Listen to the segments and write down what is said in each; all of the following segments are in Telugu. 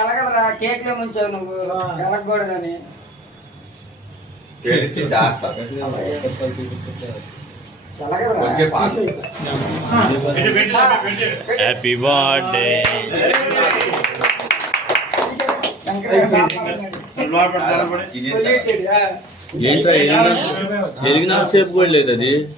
ఎలాగరా కేక్ లో ముంచావు నువ్వు ఎలగకూడదని హ్యాపీ బర్త్డే ఏంటో ఎదిగినంత సేపు కూడా లేదు అది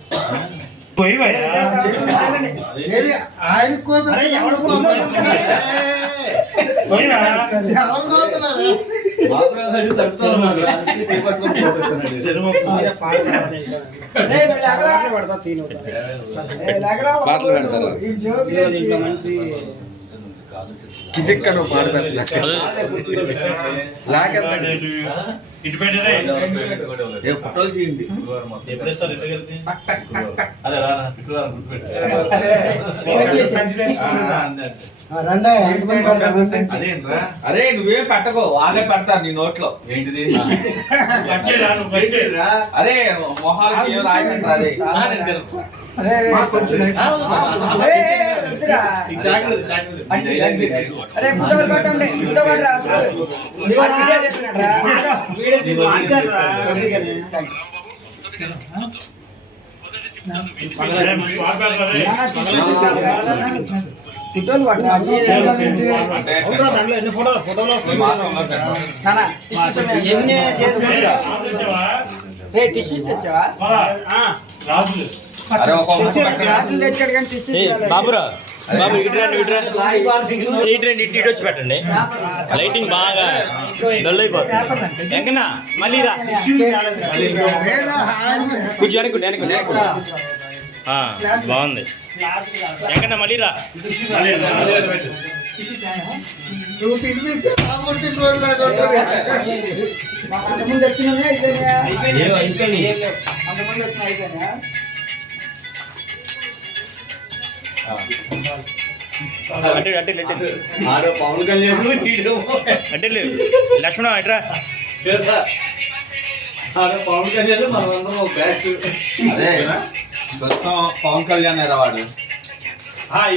కిసిక్కను ఫోటోలు చేయండి అదే నువ్వేం పట్టకో వాళ్ళే పడతారు నీ నోట్లో ఏంటిది అదే మొహాలు రాయకండి అదే టిష్యూస్ తెచ్చావా బాబురా బాబు ఇటు వచ్చి పెట్టండి లైటింగ్ బాగా డల్ అయిపోతుంది ఎంకన్నా మళ్ళీ రా కొంచెం వెనక్కు బాగుంది ఎంకన్నా మళ్ళీ రా అంతకుముందు వచ్చిన పవన్ కళ్యాణ్ అంటే లక్ష్మణ ఎట్రా పవన్ కళ్యాణ్ మనమందరం బ్యాచ్ అదే ప్రస్తుతం పవన్ కళ్యాణ్ ఎరవాడు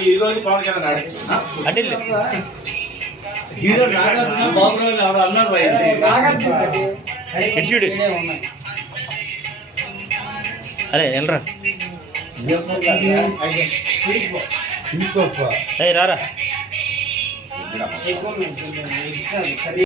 ఈ రోజు పవన్ కళ్యాణ్ అంటే హీరో బాబు అన్నారు చూడు అరే ఎల్రా రారా